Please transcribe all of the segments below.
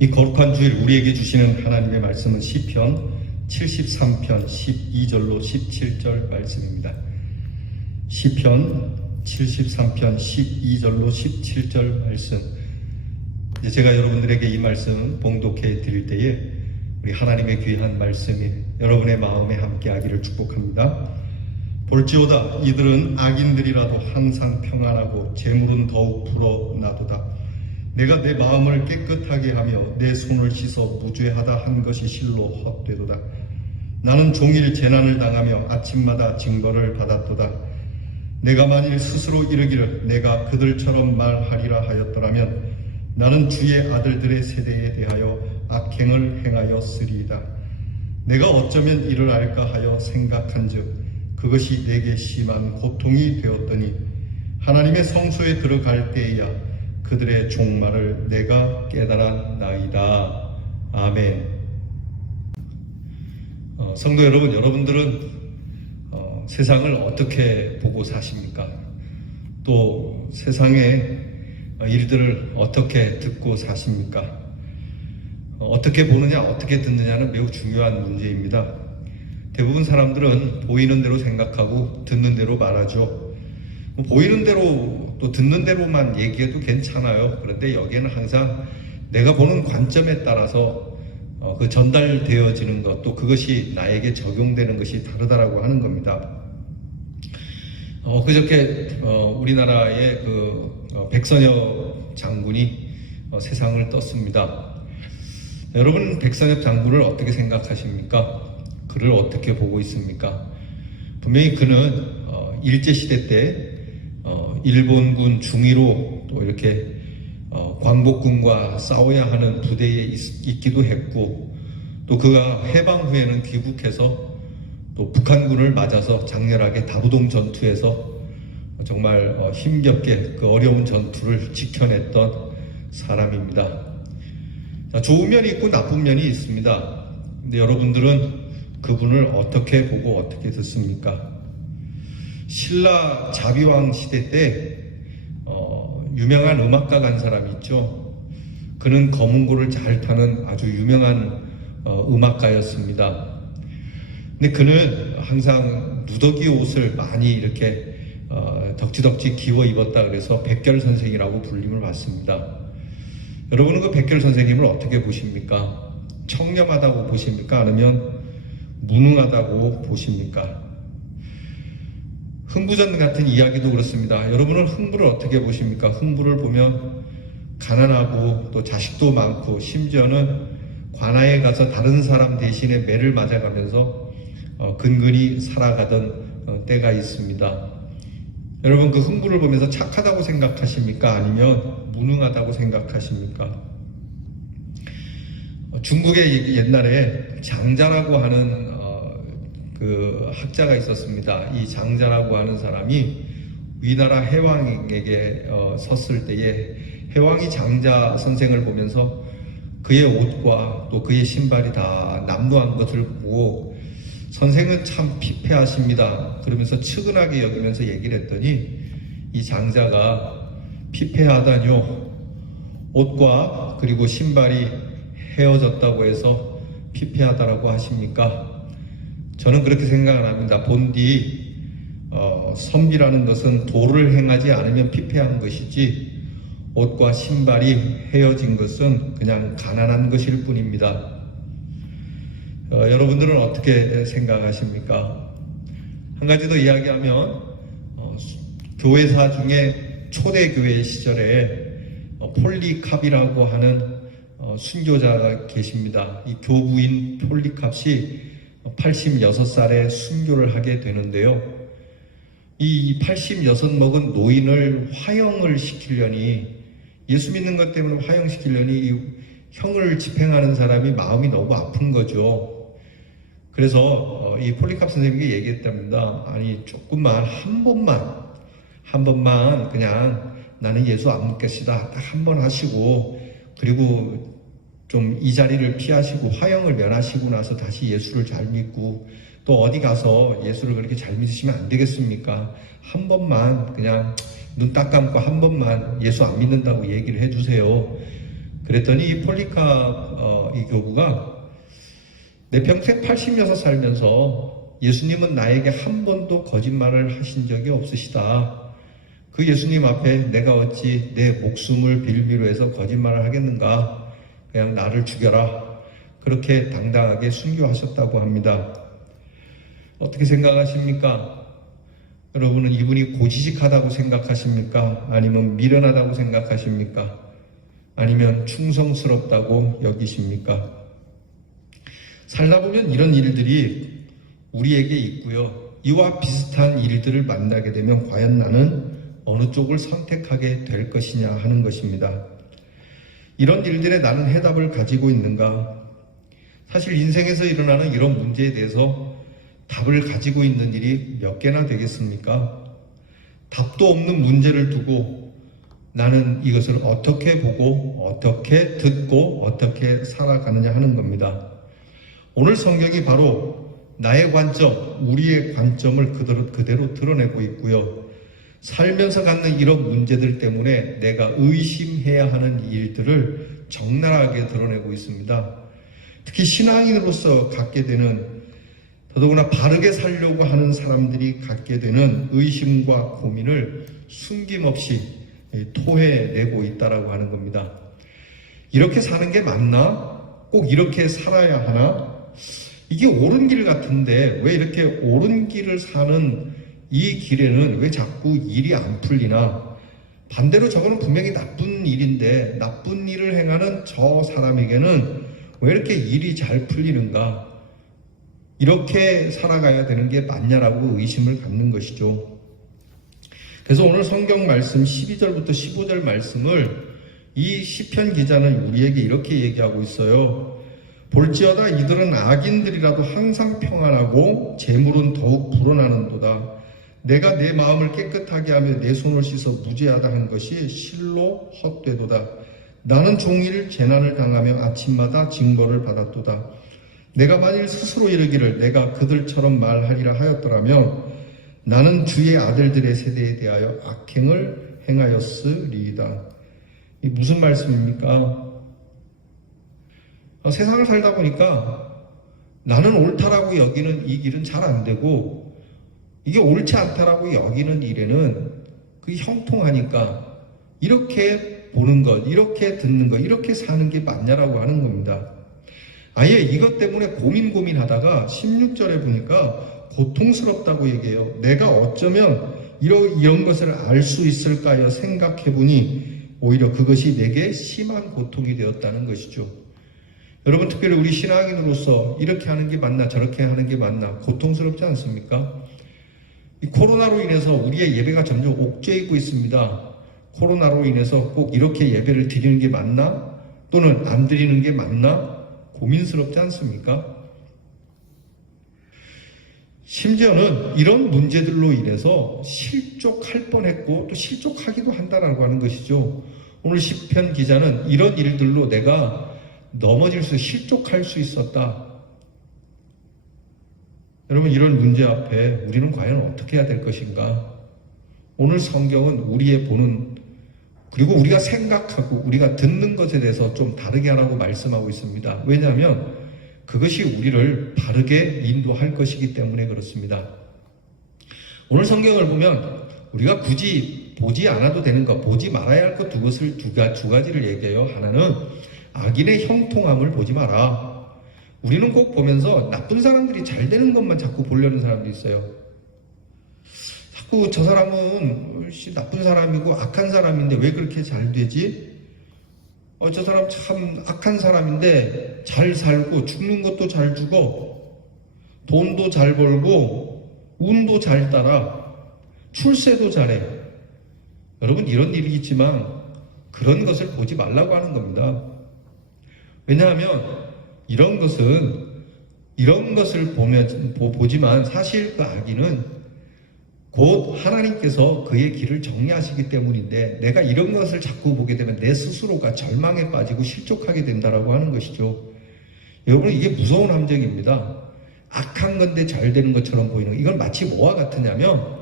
이 거룩한 주일 우리에게 주시는 하나님의 말씀은 시편 73편 12절로 17절 말씀입니다. 시편 73편 12절로 17절 말씀. 이제 제가 여러분들에게 이 말씀 봉독해 드릴 때에 우리 하나님의 귀한 말씀이 여러분의 마음에 함께하기를 축복합니다. 볼지어다 이들은 악인들이라도 항상 평안하고 재물은 더욱 불어나도다. 내가 내 마음을 깨끗하게 하며 내 손을 씻어 무죄하다 한 것이 실로 헛되도다. 나는 종일 재난을 당하며 아침마다 징벌을 받았도다. 내가 만일 스스로 이르기를 내가 그들처럼 말하리라 하였더라면 나는 주의 아들들의 세대에 대하여 악행을 행하였으리이다. 내가 어쩌면 이를 알까 하여 생각한즉 그것이 내게 심한 고통이 되었더니 하나님의 성소에 들어갈 때에야 그들의 종말을 내가 깨달았나이다. 아멘. 성도 여러분, 여러분들은 세상을 어떻게 보고 사십니까? 또 세상의 일들을 어떻게 듣고 사십니까? 어떻게 보느냐, 어떻게 듣느냐는 매우 중요한 문제입니다. 대부분 사람들은 보이는 대로 생각하고 듣는 대로 말하죠. 보이는 대로 또 듣는 대로만 얘기해도 괜찮아요. 그런데 여기에는 항상 내가 보는 관점에 따라서 그 전달되어지는 것, 또 그것이 나에게 적용되는 것이 다르다라고 하는 겁니다. 그저께 우리나라의 백선엽 장군이 세상을 떴습니다. 여러분, 백선엽 장군을 어떻게 생각하십니까? 그를 어떻게 보고 있습니까? 분명히 그는 일제시대 때 일본군 중위로 또 이렇게 광복군과 싸워야 하는 부대에 있기도 했고, 또 그가 해방 후에는 귀국해서 또 북한군을 맞아서 장렬하게 다부동 전투에서 정말 힘겹게 그 어려운 전투를 지켜냈던 사람입니다. 좋은 면이 있고 나쁜 면이 있습니다. 근데 여러분들은 그분을 어떻게 보고 어떻게 듣습니까? 신라 자비왕 시대 때 유명한 음악가 간 사람이 있죠. 그는 검은고를 잘 타는 아주 유명한 음악가였습니다. 근데 그는 항상 누더기 옷을 많이 이렇게 덕지덕지 기워 입었다 그래서 백결 선생이라고 불림을 받습니다. 여러분은 그 백결 선생님을 어떻게 보십니까? 청렴하다고 보십니까? 아니면 무능하다고 보십니까? 흥부전 같은 이야기도 그렇습니다. 여러분은 흥부를 어떻게 보십니까? 흥부를 보면 가난하고 또 자식도 많고 심지어는 관아에 가서 다른 사람 대신에 매를 맞아가면서 근근히 살아가던 때가 있습니다. 여러분, 그 흥부를 보면서 착하다고 생각하십니까? 아니면 무능하다고 생각하십니까? 중국에 옛날에 장자라고 하는 그 학자가 있었습니다. 이 장자라고 하는 사람이 위나라 해왕에게 섰을 때에 해왕이 장자 선생을 보면서 그의 옷과 또 그의 신발이 다 남루한 것을 보고 선생은 참 피폐하십니다. 그러면서 측은하게 여기면서 얘기를 했더니 이 장자가 피폐하다뇨. 옷과 그리고 신발이 헤어졌다고 해서 피폐하다라고 하십니까? 저는 그렇게 생각을 합니다. 본디 선비라는 것은 도를 행하지 않으면 피폐한 것이지 옷과 신발이 헤어진 것은 그냥 가난한 것일 뿐입니다. 여러분들은 어떻게 생각하십니까? 한 가지 더 이야기하면 교회사 중에 초대교회 시절에 폴리캅이라고 하는 순교자가 계십니다. 이 교부인 폴리캅이 86살에 순교를 하게 되는데요. 이 86 먹은 노인을 화형을 시키려니, 예수 믿는 것 때문에 화형시키려니 이 형을 집행하는 사람이 마음이 너무 아픈 거죠. 그래서 이 폴리캅 선생님께 얘기했답니다. 아니, 조금만 한 번만 그냥 나는 예수 안 믿겠습니다. 딱 한 번 하시고, 그리고 좀 이 자리를 피하시고 화형을 면하시고 나서 다시 예수를 잘 믿고 또 어디 가서 예수를 그렇게 잘 믿으시면 안 되겠습니까? 한 번만 그냥 눈 딱 감고 한 번만 예수 안 믿는다고 얘기를 해주세요. 그랬더니 이 폴리카 이 교부가 내 평생 86 살면서 예수님은 나에게 한 번도 거짓말을 하신 적이 없으시다. 그 예수님 앞에 내가 어찌 내 목숨을 빌미로 해서 거짓말을 하겠는가? 그냥 나를 죽여라. 그렇게 당당하게 순교하셨다고 합니다. 어떻게 생각하십니까? 여러분은 이분이 고지식하다고 생각하십니까? 아니면 미련하다고 생각하십니까? 아니면 충성스럽다고 여기십니까? 살다 보면 이런 일들이 우리에게 있고요. 이와 비슷한 일들을 만나게 되면 과연 나는 어느 쪽을 선택하게 될 것이냐 하는 것입니다. 이런 일들에 나는 해답을 가지고 있는가? 사실 인생에서 일어나는 이런 문제에 대해서 답을 가지고 있는 일이 몇 개나 되겠습니까? 답도 없는 문제를 두고 나는 이것을 어떻게 보고 어떻게 듣고 어떻게 살아가느냐 하는 겁니다. 오늘 성경이 바로 나의 관점, 우리의 관점을 그대로 드러내고 있고요. 살면서 갖는 이런 문제들 때문에 내가 의심해야 하는 일들을 적나라하게 드러내고 있습니다. 특히 신앙인으로서 갖게 되는, 더더구나 바르게 살려고 하는 사람들이 갖게 되는 의심과 고민을 숨김없이 토해내고 있다라고 하는 겁니다. 이렇게 사는 게 맞나? 꼭 이렇게 살아야 하나? 이게 옳은 길 같은데 왜 이렇게 옳은 길을 사는 이 길에는 왜 자꾸 일이 안 풀리나? 반대로 저거는 분명히 나쁜 일인데 나쁜 일을 행하는 저 사람에게는 왜 이렇게 일이 잘 풀리는가? 이렇게 살아가야 되는 게 맞냐라고 의심을 갖는 것이죠. 그래서 오늘 성경 말씀 12절부터 15절 말씀을 이 시편 기자는 우리에게 이렇게 얘기하고 있어요. 볼지어다 이들은 악인들이라도 항상 평안하고 재물은 더욱 불어나는도다. 내가 내 마음을 깨끗하게 하며 내 손을 씻어 무죄하다 한 것이 실로 헛되도다. 나는 종일 재난을 당하며 아침마다 징벌을 받았도다. 내가 만일 스스로 이르기를 내가 그들처럼 말하리라 하였더라면 나는 주의 아들들의 세대에 대하여 악행을 행하였으리이다. 이 무슨 말씀입니까? 세상을 살다 보니까 나는 옳다라고 여기는 이 길은 잘 안 되고 이게 옳지 않다라고 여기는 일에는 그게 형통하니까 이렇게 보는 것, 이렇게 듣는 것, 이렇게 사는 게 맞냐라고 하는 겁니다. 아예 이것 때문에 고민하다가 16절에 보니까 고통스럽다고 얘기해요. 내가 어쩌면 이런 것을 알 수 있을까요? 생각해보니 오히려 그것이 내게 심한 고통이 되었다는 것이죠. 여러분, 특별히 우리 신앙인으로서 이렇게 하는 게 맞나 저렇게 하는 게 맞나 고통스럽지 않습니까? 이 코로나로 인해서 우리의 예배가 점점 옥죄이고 있습니다. 코로나로 인해서 꼭 이렇게 예배를 드리는 게 맞나? 또는 안 드리는 게 맞나? 고민스럽지 않습니까? 심지어는 이런 문제들로 인해서 실족할 뻔했고 또 실족하기도 한다라고 하는 것이죠. 오늘 시편 기자는 이런 일들로 내가 넘어질 수, 실족할 수 있었다. 여러분, 이런 문제 앞에 우리는 과연 어떻게 해야 될 것인가? 오늘 성경은 우리의 보는, 그리고 우리가 생각하고 우리가 듣는 것에 대해서 좀 다르게 하라고 말씀하고 있습니다. 왜냐하면 그것이 우리를 바르게 인도할 것이기 때문에 그렇습니다. 오늘 성경을 보면 우리가 굳이 보지 않아도 되는 것, 보지 말아야 할 것 두 가지를 얘기해요. 하나는 악인의 형통함을 보지 마라. 우리는 꼭 보면서 나쁜 사람들이 잘 되는 것만 자꾸 보려는 사람도 있어요. 자꾸 저 사람은 나쁜 사람이고 악한 사람인데 왜 그렇게 잘 되지? 저 사람 참 악한 사람인데 잘 살고 죽는 것도 잘 죽어, 돈도 잘 벌고 운도 잘 따라 출세도 잘해. 여러분, 이런 일이 있지만 그런 것을 보지 말라고 하는 겁니다. 왜냐하면 이런 것을 보지만 사실 그 악인은 곧 하나님께서 그의 길을 정리하시기 때문인데 내가 이런 것을 자꾸 보게 되면 내 스스로가 절망에 빠지고 실족하게 된다라고 하는 것이죠. 여러분, 이게 무서운 함정입니다. 악한 건데 잘 되는 것처럼 보이는 거. 이건 마치 뭐와 같으냐면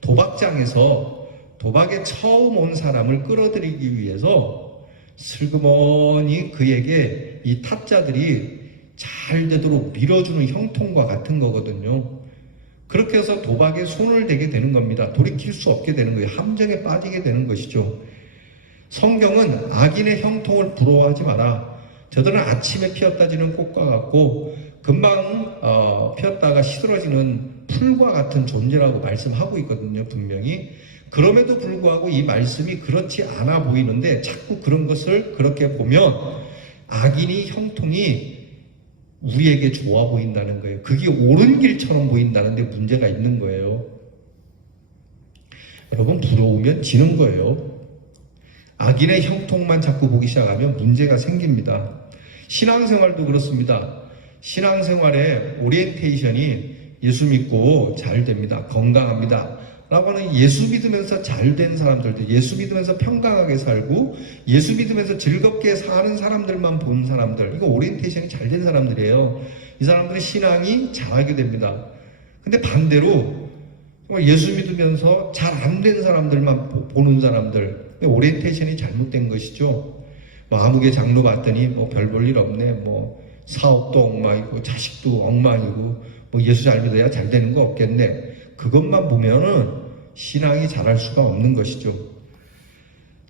도박장에서 도박에 처음 온 사람을 끌어들이기 위해서 슬그머니 그에게 이 타짜들이 잘 되도록 밀어주는 형통과 같은 거거든요. 그렇게 해서 도박에 손을 대게 되는 겁니다. 돌이킬 수 없게 되는 거예요. 함정에 빠지게 되는 것이죠. 성경은 악인의 형통을 부러워하지 마라. 저들은 아침에 피었다 지는 꽃과 같고 금방 피었다가 시들어지는 풀과 같은 존재라고 말씀하고 있거든요. 분명히. 그럼에도 불구하고 이 말씀이 그렇지 않아 보이는데 자꾸 그런 것을 그렇게 보면 악인이 형통이 우리에게 좋아 보인다는 거예요. 그게 옳은 길처럼 보인다는데 문제가 있는 거예요. 여러분, 부러우면 지는 거예요. 악인의 형통만 자꾸 보기 시작하면 문제가 생깁니다. 신앙생활도 그렇습니다. 신앙생활의 오리엔테이션이 예수 믿고 잘 됩니다. 건강합니다. 라고 하는 예수 믿으면서 잘 된 사람들도, 예수 믿으면서 평강하게 살고 예수 믿으면서 즐겁게 사는 사람들만 본 사람들, 이거 오리엔테이션이 잘 된 사람들이에요. 이 사람들의 신앙이 잘하게 됩니다. 근데 반대로 예수 믿으면서 잘 안 된 사람들만 보는 사람들, 오리엔테이션이 잘못된 것이죠. 뭐 아무개 장로 봤더니 뭐 별 볼 일 없네, 뭐 사업도 엉망이고 자식도 엉망이고 뭐 예수 잘 믿어야 잘 되는 거 없겠네. 그것만 보면은 신앙이 자랄 수가 없는 것이죠.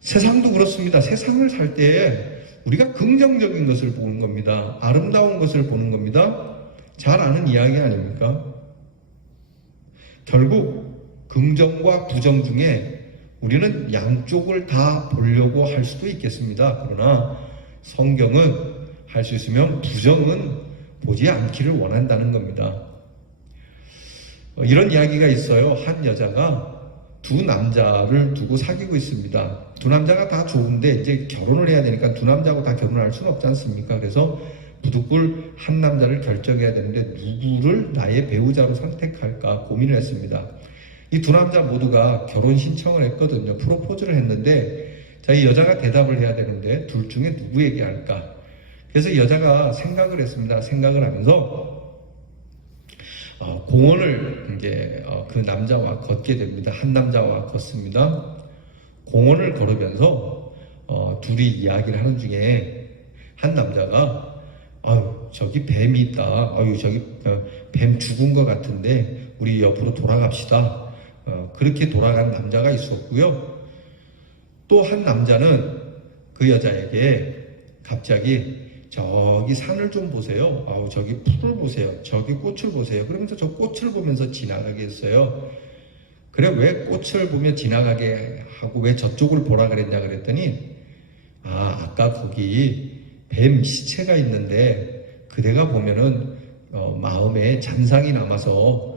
세상도 그렇습니다. 세상을 살 때 우리가 긍정적인 것을 보는 겁니다. 아름다운 것을 보는 겁니다. 잘 아는 이야기 아닙니까? 결국 긍정과 부정 중에 우리는 양쪽을 다 보려고 할 수도 있겠습니다. 그러나 성경은 할 수 있으면 부정은 보지 않기를 원한다는 겁니다. 이런 이야기가 있어요. 한 여자가 두 남자를 두고 사귀고 있습니다. 두 남자가 다 좋은데 이제 결혼을 해야 되니까 두 남자하고 다 결혼할 수는 없지 않습니까? 그래서 부득불 한 남자를 결정해야 되는데 누구를 나의 배우자로 선택할까 고민을 했습니다. 이 두 남자 모두가 결혼 신청을 했거든요. 프로포즈를 했는데 자, 이 여자가 대답을 해야 되는데 둘 중에 누구에게 할까? 그래서 여자가 생각을 했습니다. 생각을 하면서 공원을 이제 그 남자와 걷게 됩니다. 한 남자와 걷습니다. 공원을 걸으면서 둘이 이야기를 하는 중에 한 남자가 아유 저기 뱀이 있다. 아유 저기 뱀 죽은 것 같은데 우리 옆으로 돌아갑시다. 그렇게 돌아간 남자가 있었고요. 또 한 남자는 그 여자에게 갑자기 저기 산을 좀 보세요. 아우 저기 풀을 보세요. 저기 꽃을 보세요. 그러면서 저 꽃을 보면서 지나가게 했어요. 그래 왜 꽃을 보며 지나가게 하고 왜 저쪽을 보라 그랬냐 그랬더니 아까 거기 뱀 시체가 있는데 그대가 보면은 마음에 잔상이 남아서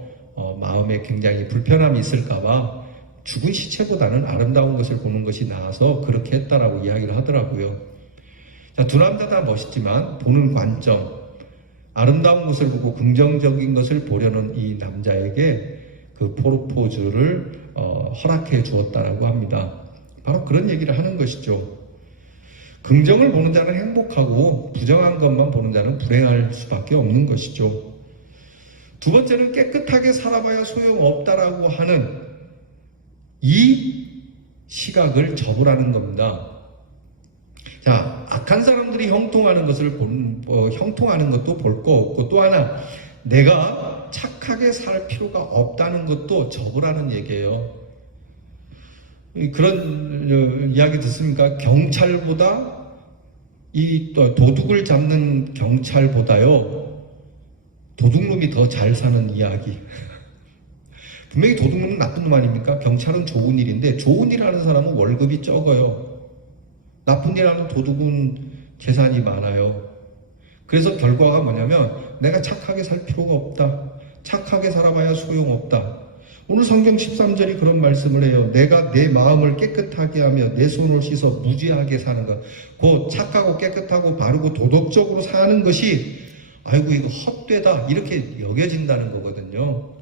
마음에 굉장히 불편함이 있을까봐 죽은 시체보다는 아름다운 것을 보는 것이 나아서 그렇게 했다라고 이야기를 하더라고요. 자, 두 남자 다 멋있지만 보는 관점, 아름다운 것을 보고 긍정적인 것을 보려는 이 남자에게 그 프로포즈를 허락해 주었다라고 합니다. 바로 그런 얘기를 하는 것이죠. 긍정을 보는 자는 행복하고 부정한 것만 보는 자는 불행할 수밖에 없는 것이죠. 두 번째는 깨끗하게 살아봐야 소용없다라고 하는 이 시각을 접으라는 겁니다. 자, 악한 사람들이 형통하는 것을 형통하는 것도 볼 거 없고 또 하나 내가 착하게 살 필요가 없다는 것도 접으라는 얘기예요. 그런 이야기 듣습니까? 경찰보다 이 도둑을 잡는 경찰보다요 도둑놈이 더 잘 사는 이야기. 분명히 도둑놈은 나쁜 놈 아닙니까? 경찰은 좋은 일인데 좋은 일 하는 사람은 월급이 적어요. 나쁜 일 하는 도둑은 재산이 많아요. 그래서 결과가 뭐냐면 내가 착하게 살 필요가 없다. 착하게 살아봐야 소용없다. 오늘 성경 13절이 그런 말씀을 해요. 내가 내 마음을 깨끗하게 하며 내 손을 씻어 무죄하게 사는 것. 곧 착하고 깨끗하고 바르고 도덕적으로 사는 것이 아이고 이거 헛되다 이렇게 여겨진다는 거거든요.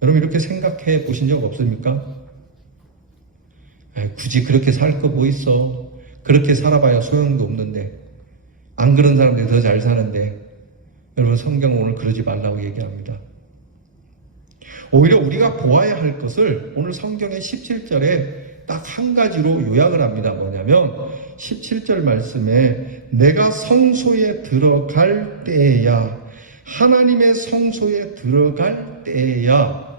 여러분 이렇게 생각해 보신 적 없습니까? 굳이 그렇게 살 거 뭐 있어. 그렇게 살아봐야 소용도 없는데 안 그런 사람들이 더 잘 사는데 여러분 성경은 오늘 그러지 말라고 얘기합니다. 오히려 우리가 보아야 할 것을 오늘 성경의 17절에 딱 한 가지로 요약을 합니다. 뭐냐면 17절 말씀에 내가 성소에 들어갈 때야, 하나님의 성소에 들어갈 때야,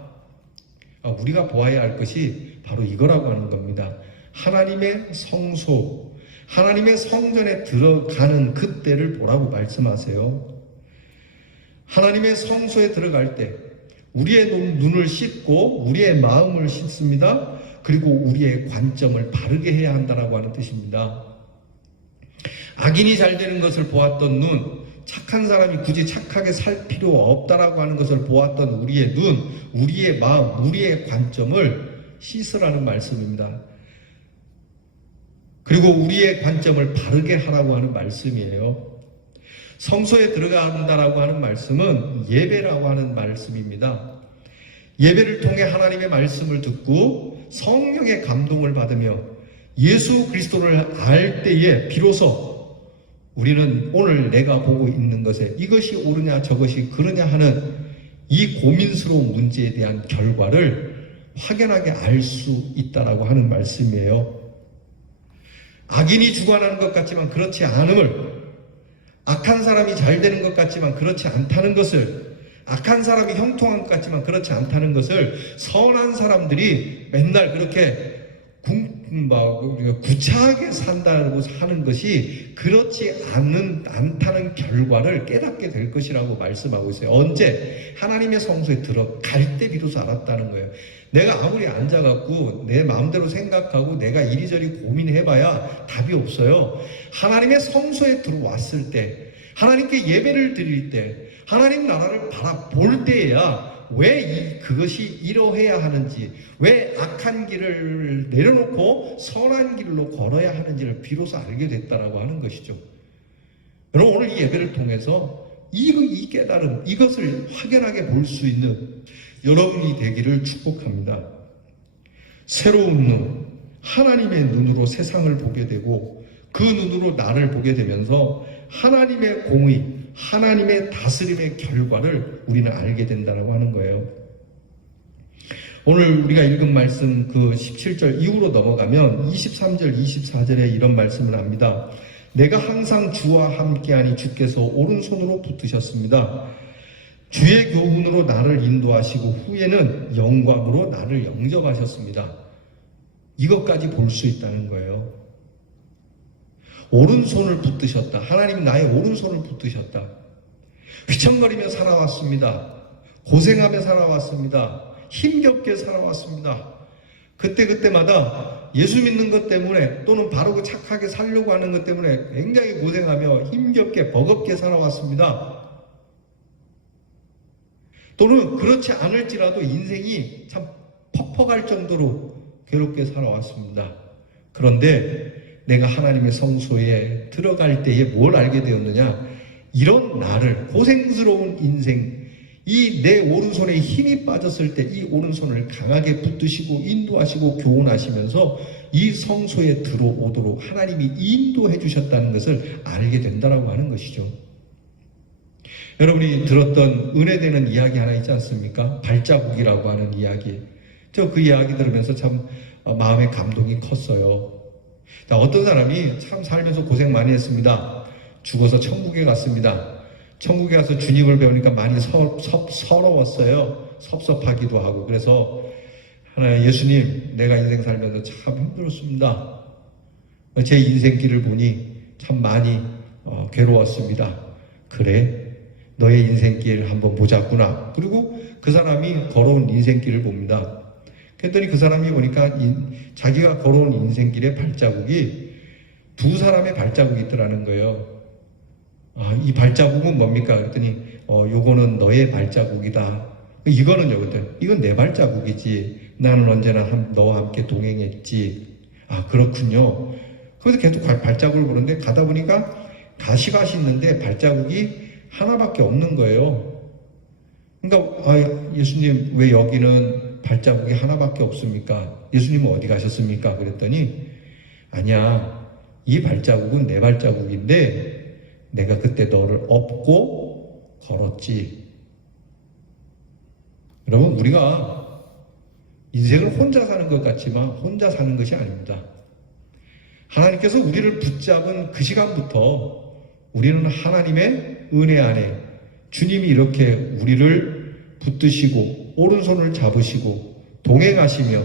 우리가 보아야 할 것이 바로 이거라고 하는 겁니다. 하나님의 성소, 하나님의 성전에 들어가는 그때를 보라고 말씀하세요. 하나님의 성소에 들어갈 때 우리의 눈을 씻고 우리의 마음을 씻습니다. 그리고 우리의 관점을 바르게 해야 한다라고 하는 뜻입니다. 악인이 잘 되는 것을 보았던 눈, 착한 사람이 굳이 착하게 살 필요 없다라고 하는 것을 보았던 우리의 눈, 우리의 마음, 우리의 관점을 씻으라는 말씀입니다. 그리고 우리의 관점을 바르게 하라고 하는 말씀이에요. 성소에 들어간다라고 하는 말씀은 예배라고 하는 말씀입니다. 예배를 통해 하나님의 말씀을 듣고 성령의 감동을 받으며 예수 그리스도를 알 때에 비로소 우리는 오늘 내가 보고 있는 것에 이것이 옳으냐 저것이 그르냐 하는 이 고민스러운 문제에 대한 결과를 확연하게 알 수 있다라고 하는 말씀이에요. 악인이 주관하는 것 같지만 그렇지 않음을, 악한 사람이 잘 되는 것 같지만 그렇지 않다는 것을, 악한 사람이 형통한 것 같지만 그렇지 않다는 것을 선한 사람들이 맨날 그렇게 구차하게 산다고 하는 것이 그렇지 않다는 결과를 깨닫게 될 것이라고 말씀하고 있어요. 언제? 하나님의 성소에 들어갈 때 비로소 알았다는 거예요. 내가 아무리 앉아갖고 내 마음대로 생각하고 내가 이리저리 고민해봐야 답이 없어요. 하나님의 성소에 들어왔을 때, 하나님께 예배를 드릴 때, 하나님 나라를 바라볼 때에야 왜 그것이 이러해야 하는지, 왜 악한 길을 내려놓고 선한 길로 걸어야 하는지를 비로소 알게 됐다라고 하는 것이죠. 여러분, 오늘 이 예배를 통해서 이 깨달음, 이것을 확연하게 볼 수 있는 여러분이 되기를 축복합니다. 새로운 눈, 하나님의 눈으로 세상을 보게 되고 그 눈으로 나를 보게 되면서 하나님의 공의, 하나님의 다스림의 결과를 우리는 알게 된다고 하는 거예요. 오늘 우리가 읽은 말씀 그 17절 이후로 넘어가면 23절, 24절에 이런 말씀을 합니다. 내가 항상 주와 함께하니 주께서 오른손으로 붙드셨습니다. 주의 교훈으로 나를 인도하시고 후에는 영광으로 나를 영접하셨습니다. 이것까지 볼 수 있다는 거예요. 오른손을 붙드셨다. 하나님 나의 오른손을 붙드셨다. 휘청거리며 살아왔습니다. 고생하며 살아왔습니다. 힘겹게 살아왔습니다. 그때마다 예수 믿는 것 때문에 또는 바르고 착하게 살려고 하는 것 때문에 굉장히 고생하며 힘겹게 버겁게 살아왔습니다. 또는 그렇지 않을지라도 인생이 참 퍽퍽할 정도로 괴롭게 살아왔습니다. 그런데 내가 하나님의 성소에 들어갈 때에 뭘 알게 되었느냐? 이런 나를, 고생스러운 인생, 이 내 오른손에 힘이 빠졌을 때 이 오른손을 강하게 붙드시고 인도하시고 교훈하시면서 이 성소에 들어오도록 하나님이 인도해 주셨다는 것을 알게 된다라고 하는 것이죠. 여러분이 들었던 은혜되는 이야기 하나 있지 않습니까? 발자국이라고 하는 이야기. 저 그 이야기 들으면서 참 마음의 감동이 컸어요. 자, 어떤 사람이 참 살면서 고생 많이 했습니다. 죽어서 천국에 갔습니다. 천국에 가서 주님을 배우니까 많이 서러웠어요. 섭섭하기도 하고. 그래서 하나님, 예수님, 내가 인생 살면서 참 힘들었습니다. 제 인생길을 보니 참 많이 괴로웠습니다. 그래? 너의 인생길 한번 보자꾸나. 그리고 그 사람이 걸어온 인생길을 봅니다. 그랬더니 그 사람이 보니까 자기가 걸어온 인생길의 발자국이 두 사람의 발자국이 있더라는 거예요. 이 발자국은 뭡니까? 그랬더니 요거는 너의 발자국이다. 이거는요? 그랬더니 이건 내 발자국이지. 나는 언제나 너와 함께 동행했지. 그렇군요. 그래서 계속 발자국을 보는데 가다 보니까 가시밭이 있는데 발자국이 하나밖에 없는 거예요. 그러니까 예수님, 왜 여기는 발자국이 하나밖에 없습니까? 예수님은 어디 가셨습니까? 그랬더니 아니야, 이 발자국은 내 발자국인데 내가 그때 너를 업고 걸었지. 여러분, 우리가 인생을 혼자 사는 것 같지만 혼자 사는 것이 아닙니다. 하나님께서 우리를 붙잡은 그 시간부터 우리는 하나님의 은혜 안에 주님이 이렇게 우리를 붙드시고 오른손을 잡으시고 동행하시며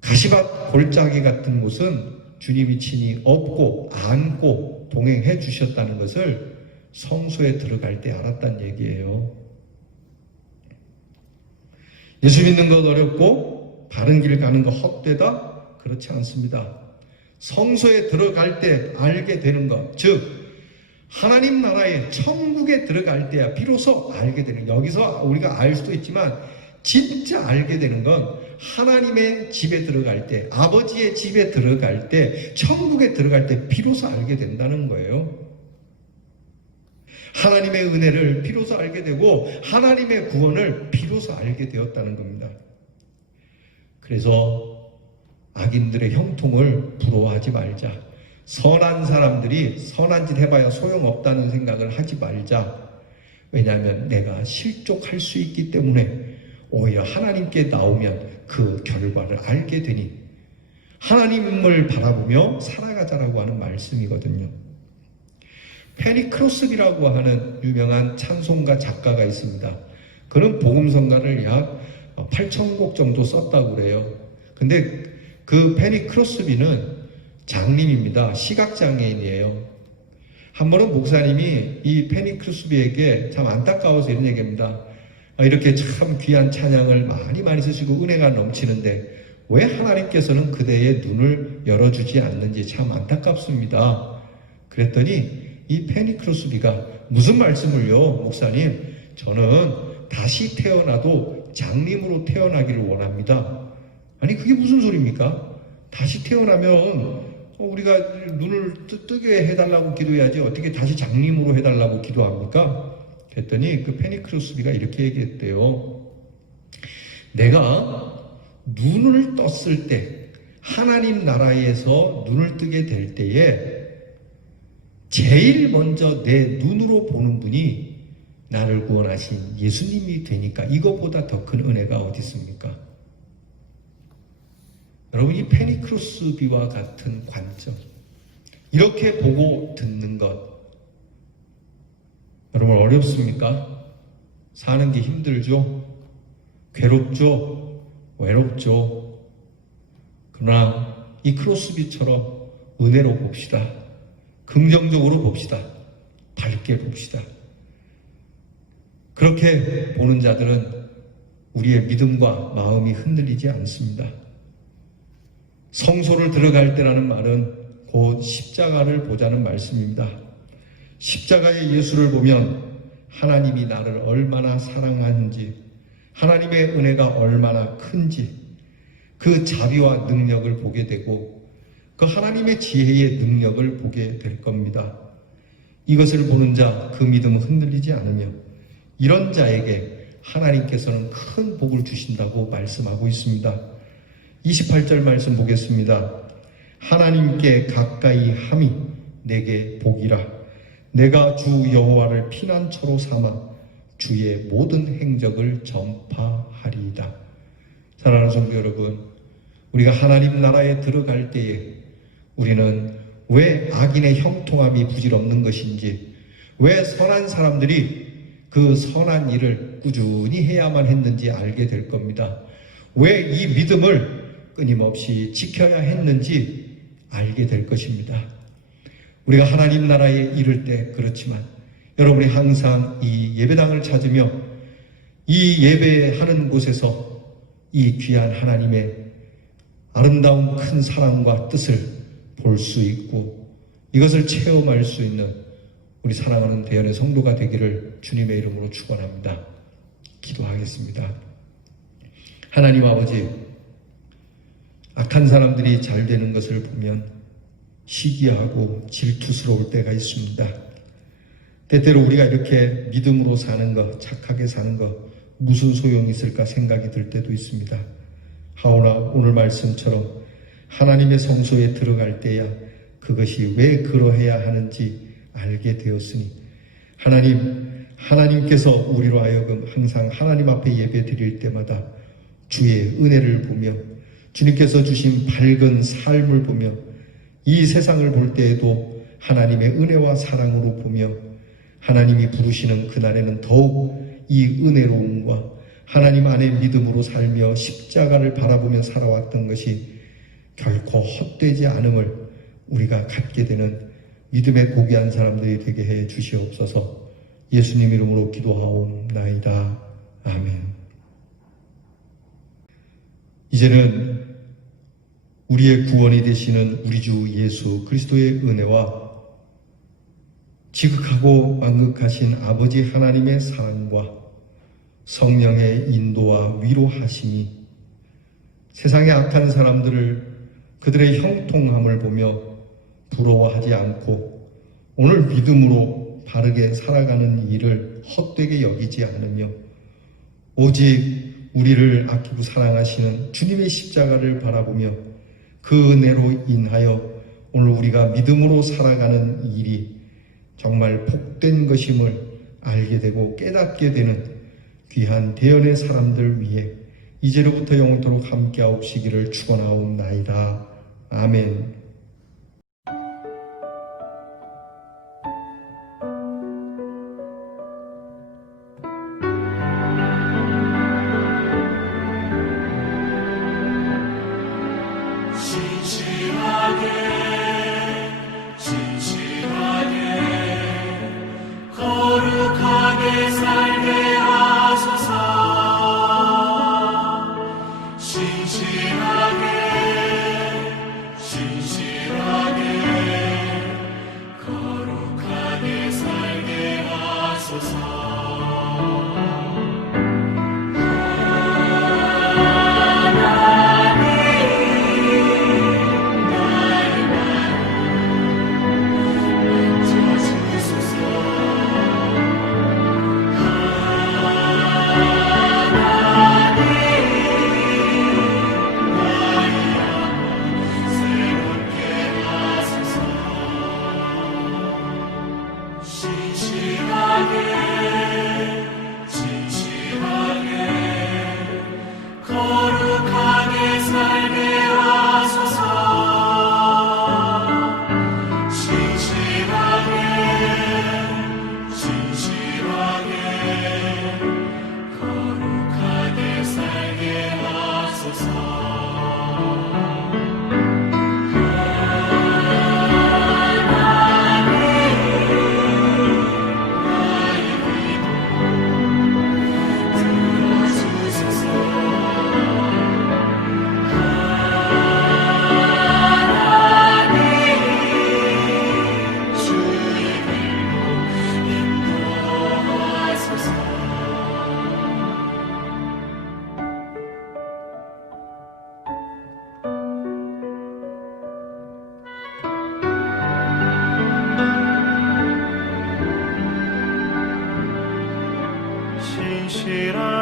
가시밭 골짜기 같은 곳은 주님이 친히 업고 안고 동행해 주셨다는 것을 성소에 들어갈 때 알았다는 얘기예요. 예수 믿는 것 어렵고 바른 길 가는 것 헛되다? 그렇지 않습니다. 성소에 들어갈 때 알게 되는 것, 즉 하나님 나라의 천국에 들어갈 때야 비로소 알게 되는, 여기서 우리가 알 수도 있지만 진짜 알게 되는 건 하나님의 집에 들어갈 때, 아버지의 집에 들어갈 때, 천국에 들어갈 때 비로소 알게 된다는 거예요. 하나님의 은혜를 비로소 알게 되고 하나님의 구원을 비로소 알게 되었다는 겁니다. 그래서 악인들의 형통을 부러워하지 말자. 선한 사람들이 선한 짓 해봐야 소용없다는 생각을 하지 말자. 왜냐하면 내가 실족할 수 있기 때문에 오히려 하나님께 나오면 그 결과를 알게 되니 하나님을 바라보며 살아가자라고 하는 말씀이거든요. 페니 크로스비라고 하는 유명한 찬송가 작가가 있습니다. 그는 복음성가를 약 8,000곡 정도 썼다고 그래요. 근데 그 페니 크로스비는 장님입니다. 시각장애인이에요. 한 번은 목사님이 이 페니 크로스비에게 참 안타까워서 이런 얘기합니다. 이렇게 참 귀한 찬양을 많이 쓰시고 은혜가 넘치는데 왜 하나님께서는 그대의 눈을 열어주지 않는지 참 안타깝습니다. 그랬더니 이 페니 크로스비가 무슨 말씀을요? 목사님, 저는 다시 태어나도 장님으로 태어나기를 원합니다. 아니 그게 무슨 소리입니까? 다시 태어나면 우리가 눈을 뜨게 해달라고 기도해야지 어떻게 다시 장님으로 해달라고 기도합니까? 그랬더니 그 페니 크로스비가 이렇게 얘기했대요. 내가 눈을 떴을 때 하나님 나라에서 눈을 뜨게 될 때에 제일 먼저 내 눈으로 보는 분이 나를 구원하신 예수님이 되니까 이것보다 더 큰 은혜가 어디 있습니까? 여러분, 이 페니 크로스비와 같은 관점, 이렇게 보고 듣는 것 여러분 어렵습니까? 사는 게 힘들죠? 괴롭죠? 외롭죠? 그러나 이 크로스비처럼 은혜로 봅시다. 긍정적으로 봅시다. 밝게 봅시다. 그렇게 보는 자들은 우리의 믿음과 마음이 흔들리지 않습니다. 성소를 들어갈 때라는 말은 곧 십자가를 보자는 말씀입니다. 십자가의 예수를 보면 하나님이 나를 얼마나 사랑하는지, 하나님의 은혜가 얼마나 큰지 그 자비와 능력을 보게 되고 그 하나님의 지혜의 능력을 보게 될 겁니다. 이것을 보는 자, 그 믿음은 흔들리지 않으며 이런 자에게 하나님께서는 큰 복을 주신다고 말씀하고 있습니다. 28절 말씀 보겠습니다. 하나님께 가까이 함이 내게 복이라. 내가 주 여호와를 피난처로 삼아 주의 모든 행적을 전파하리이다. 사랑하는 성도 여러분, 우리가 하나님 나라에 들어갈 때에 우리는 왜 악인의 형통함이 부질없는 것인지, 왜 선한 사람들이 그 선한 일을 꾸준히 해야만 했는지 알게 될 겁니다. 왜 이 믿음을 끊임없이 지켜야 했는지 알게 될 것입니다. 우리가 하나님 나라에 이를 때 그렇지만 여러분이 항상 이 예배당을 찾으며 이 예배하는 곳에서 이 귀한 하나님의 아름다운 큰 사랑과 뜻을 볼 수 있고 이것을 체험할 수 있는 우리 사랑하는 대연의 성도가 되기를 주님의 이름으로 축원합니다. 기도하겠습니다. 하나님 아버지, 악한 사람들이 잘 되는 것을 보면 시기하고 질투스러울 때가 있습니다. 때때로 우리가 이렇게 믿음으로 사는 것, 착하게 사는 것 무슨 소용이 있을까 생각이 들 때도 있습니다. 하오나 오늘 말씀처럼 하나님의 성소에 들어갈 때야 그것이 왜 그러해야 하는지 알게 되었으니 하나님께서 우리로 하여금 항상 하나님 앞에 예배 드릴 때마다 주의 은혜를 보며 주님께서 주신 밝은 삶을 보며 이 세상을 볼 때에도 하나님의 은혜와 사랑으로 보며 하나님이 부르시는 그날에는 더욱 이 은혜로움과 하나님 안에 믿음으로 살며 십자가를 바라보며 살아왔던 것이 결코 헛되지 않음을 우리가 갖게 되는 믿음의 고귀한 사람들이 되게 해 주시옵소서. 예수님 이름으로 기도하옵나이다. 아멘. 이제는 우리의 구원이 되시는 우리 주 예수 그리스도의 은혜와 지극하고 만극하신 아버지 하나님의 사랑과 성령의 인도와 위로하심이 세상의 악한 사람들을 그들의 형통함을 보며 부러워하지 않고 오늘 믿음으로 바르게 살아가는 일을 헛되게 여기지 않으며 오직 우리를 아끼고 사랑하시는 주님의 십자가를 바라보며 그 은혜로 인하여 오늘 우리가 믿음으로 살아가는 일이 정말 복된 것임을 알게 되고 깨닫게 되는 귀한 대언의 사람들 위해 이제로부터 영원토록 함께하옵시기를 축원하옵나이다. 아멘. 거룩하게 살게 하소서. 신실하게 거룩하게 살게 하소서. 거룩하게 살게 하소서. 신실하게 거룩하게 살게 하소서. 신실하게